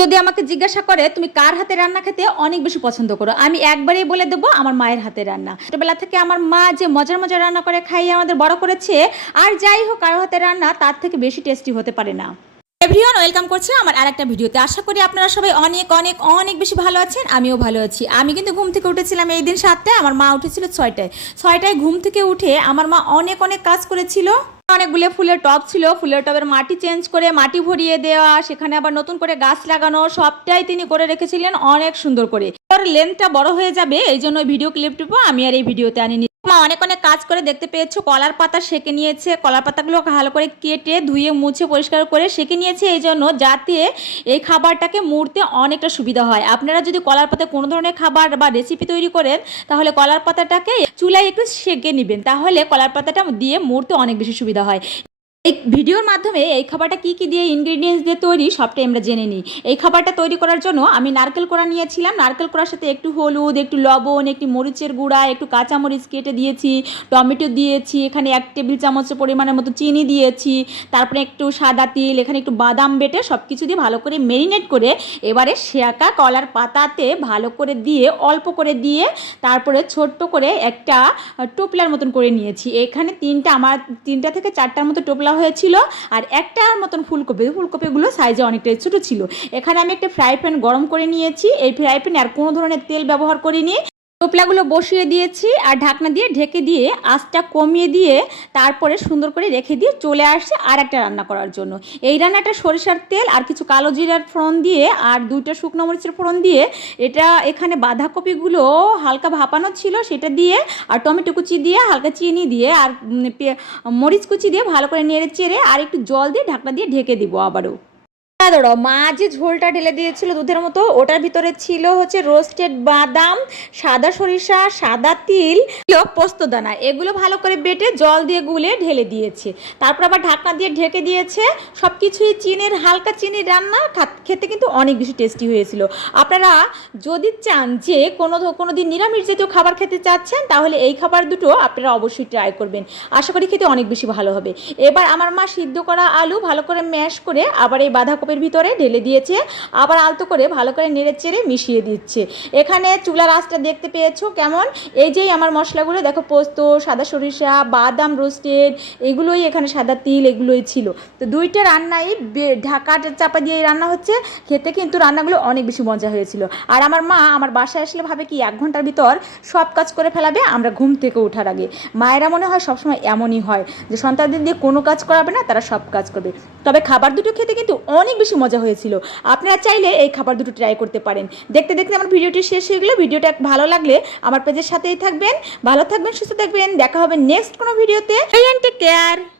যদি আমাকে জিজ্ঞাসা করে তুমি কার হাতে রান্না খেতে অনেক বেশি পছন্দ করো, আমি একবারেই বলে দেবো আমার মায়ের হাতে রান্না। ছোটবেলা থেকে আমার মা যে মজার মজার রান্না করে খাইয়ে আমাদের বড় করেছে, আর যাই হোক কারোর হাতে রান্না তার থেকে বেশি টেস্টি হতে পারে না। এভরিওয়ান, ওয়েলকাম করছি আমার আরেকটা ভিডিওতে। আশা করি আপনারা সবাই অনেক অনেক অনেক বেশি ভালো আছেন, আমিও ভালো আছি। আমি কিন্তু ঘুম থেকে উঠেছিলাম এই দিন 7টায়, আমার মা উঠেছিল 6টায়। ঘুম থেকে উঠে আমার মা অনেক অনেক কাজ করেছিল। অনেকগুলো ফুলের টব ছিল, ফুলের টবের মাটি চেঞ্জ করে মাটি ভরিয়ে দেওয়া, সেখানে আবার নতুন করে গাছ লাগানো, সবটাই তিনি করে রেখেছিলেন অনেক সুন্দর করে। ওর লেন্থটা বড় হয়ে যাবে, এই জন্য ভিডিও ক্লিপটুকু আমি আর এই ভিডিওতে আনিনি। মা অনেক অনেক কাজ করে দেখতে পেয়েছো। কলার পাতা সেঁকে নিয়েছে, কলার পাতাগুলো ভালো করে কেটে ধুয়ে মুছে পরিষ্কার করে সেঁকে নিয়েছে, এই জন্য যাতে এই খাবারটাকে মুড়তে অনেকটা সুবিধা হয়। আপনারা যদি কলার পাতায় কোনো ধরনের খাবার বা রেসিপি তৈরি করেন, তাহলে কলার পাতাটাকে চুলায় একটু সেঁকে নেবেন, তাহলে কলার পাতাটা দিয়ে মুড়তে অনেক বেশি সুবিধা হয়। এই ভিডিওর মাধ্যমে এই খাবারটা কী কী দিয়ে ইনগ্রিডিয়েন্টস দিয়ে তৈরি সবটাই আমরা জেনে নিই। এই খাবারটা তৈরি করার জন্য আমি নারকেল কোড়া নিয়েছিলাম। নারকেল কোড়ার সাথে একটু হলুদ, একটু লবণ, একটু মরিচের গুঁড়া, একটু কাঁচামরিচ কেটে দিয়েছি, টমেটো দিয়েছি, এখানে 1 টেবিল চামচের পরিমাণের মতো চিনি দিয়েছি, তারপরে একটু সাদা তিল, এখানে একটু বাদাম বেটে সব কিছু দিয়ে ভালো করে ম্যারিনেট করে এবারে সেঁকা কলার পাতাতে ভালো করে দিয়ে অল্প করে দিয়ে তারপরে ছোট্ট করে একটা টোপলার মতন করে নিয়েছি। এখানে 3টা থেকে 4টার মতো টোপলা হয়েছিল, আর একটার মতন ফুলকপিগুলো সাইজে অনেকটাই ছোট ছিল। এখানে আমি একটা ফ্রাই প্যান গরম করে নিয়েছি। এই ফ্রাই প্যানে আর কোনো ধরনের তেল ব্যবহার করিনি। টোপলাগুলো বসিয়ে দিয়েছি আর ঢাকনা দিয়ে ঢেকে দিয়ে আঁচটা কমিয়ে দিয়ে তারপরে সুন্দর করে রেখে দিয়ে চলে আসছে আর একটা রান্না করার জন্য। এই রান্নাটা সরিষার তেল আর কিছু কালো জিরার ফোড়ন দিয়ে আর 2টা শুকনো মরিচের ফোড়ন দিয়ে, এটা এখানে বাঁধাকপিগুলো হালকা ভাপানো ছিল সেটা দিয়ে, আর টমেটো কুচি দিয়ে, হালকা চিনি দিয়ে আর মরিচ কুচি দিয়ে ভালো করে নেড়ে চেড়ে আর একটু জল দিয়ে ঢাকনা দিয়ে ঢেকে দিব আবারও। ধরো মা যে ঝোলটা ঢেলে দিয়েছিল দুধের মতো, ওটার ভিতরে ছিল হচ্ছে রোস্টেড বাদাম, সাদা সরিষা, সাদা তিল, পোস্তদানা, এগুলো ভালো করে বেটে জল দিয়ে গুলে ঢেলে দিয়েছে। তারপর আবার ঢাকনা দিয়ে ঢেকে দিয়েছে। সব কিছুই হালকা চিনির রান্না, খেতে কিন্তু অনেক বেশি টেস্টি হয়েছিল। আপনারা যদি চান যে কোনো দিন নিরামিষ জাতীয় খাবার খেতে চাচ্ছেন, তাহলে এই খাবার দুটো আপনারা অবশ্যই ট্রাই করবেন, আশা করি খেতে অনেক বেশি ভালো হবে। এবার আমার মা সিদ্ধ করা আলু ভালো করে ম্যাশ করে আবার এই বাঁধাকপির ভিতরে ঢেলে দিয়েছে, আবার আলতো করে ভালো করে নেড়ে চেড়ে মিশিয়ে দিচ্ছে। এখানে চুলার আঁচটা দেখতে পেয়েছো কেমন। এই যেই আমার মশলাগুলো দেখো, পোস্ত, সাদা সরিষা, বাদাম রোস্টেড, এগুলোই এখানে সাদা তিল, এগুলোই ছিল। তো 2টা রান্নাই ঢাকা চাপা দিয়ে রান্না হচ্ছে। খেতে কিন্তু রান্নাগুলো অনেক বেশি মজা হয়েছিল। আর আমার মা আমার বাসায় আসলে ভাবে কি 1 ঘন্টার ভিতর সব কাজ করে ফেলাবে আমরা ঘুম থেকে ওঠার আগে। মায়েরা মনে হয় সবসময় এমনই হয় যে সন্তানদের দিয়ে কোনো কাজ করাবে না, তারা সব কাজ করবে। তবে খাবার দুটো খেতে কিন্তু অনেক বেশি মজা হয়েছিল। আপনারা চাইলে এই খাবার দুটো ট্রাই করতে পারেন। দেখতে দেখতে আমার ভিডিওটি শেষ হয়ে গেল। ভিডিওটা ভালো লাগলে আমার পেজের সাথেই থাকবেন। ভালো থাকবেন, সুস্থ থাকবেন। দেখা হবে নেক্সট কোনো ভিডিওতে। Take care.